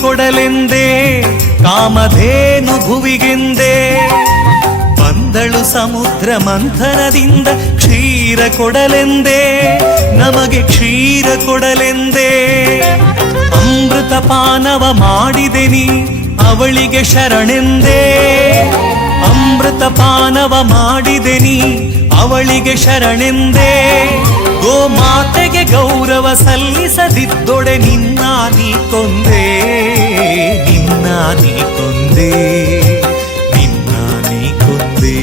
ಕೊಡಲೆಂದೇ ಕಾಮಧೇನು ಭುವಿಗೆಂದೇ ಬಂದಳು ಸಮುದ್ರ ಮಂಥನದಿಂದ ಕ್ಷೀರ ಕೊಡಲೆಂದೇ ನಮಗೆ ಕ್ಷೀರ ಕೊಡಲೆಂದೇ ಅಮೃತ ಪಾನವ ಮಾಡಿದೆ ನೀ ಅವಳಿಗೆ ಶರಣೆಂದೇ ಅಮೃತ ಪಾನವ ಮಾಡಿದೆ ನೀ ಅವಳಿಗೆ ಶರಣೆಂದೇ ಗೋಮಾತೆಗೆ ಗೌರವ ಸಲ್ಲಿಸದಿದ್ದೊಡೆ ನಿನ್ನ ನೀ ಕೊಂದೆ ನಿನ್ನ ನೀ ಕೊಂದೆ ನಿನ್ನ ನೀ ಕೊಂದೆ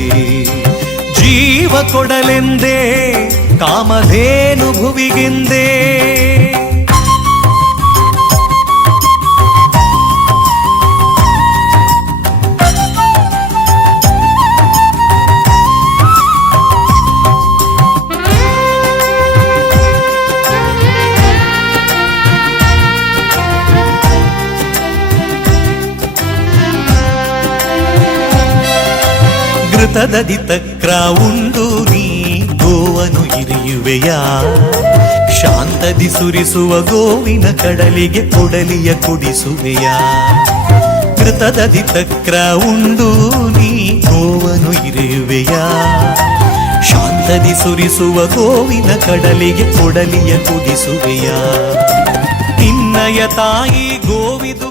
ಜೀವ ಕೊಡಲೆಂದೇ ಕಾಮಧೇನು ಭುವಿಗೆಂದೇ ಘೃತದದಿ ತಕ್ರ ಉಂಡು ನೀ ಗೋವನು ಇರಿಯುವೆಯ ಶಾಂತದಿ ಸುರಿಸುವ ಗೋವಿನ ಕಡಲಿಗೆ ಕೊಡಲಿಯ ಕುಡಿಸುವೆಯ ಘೃತದದಿ ತಕ್ರ ಉಂಡು ನೀ ಗೋವನು ಇರಿಯುವೆಯ ಶಾಂತದಿ ಸುರಿಸುವ ಗೋವಿನ ಕಡಲಿಗೆ ಕೊಡಲಿಯ ಕುಡಿಸುವೆಯ ನಿನ್ನಯ ತಾಯಿ ಗೋವಿದು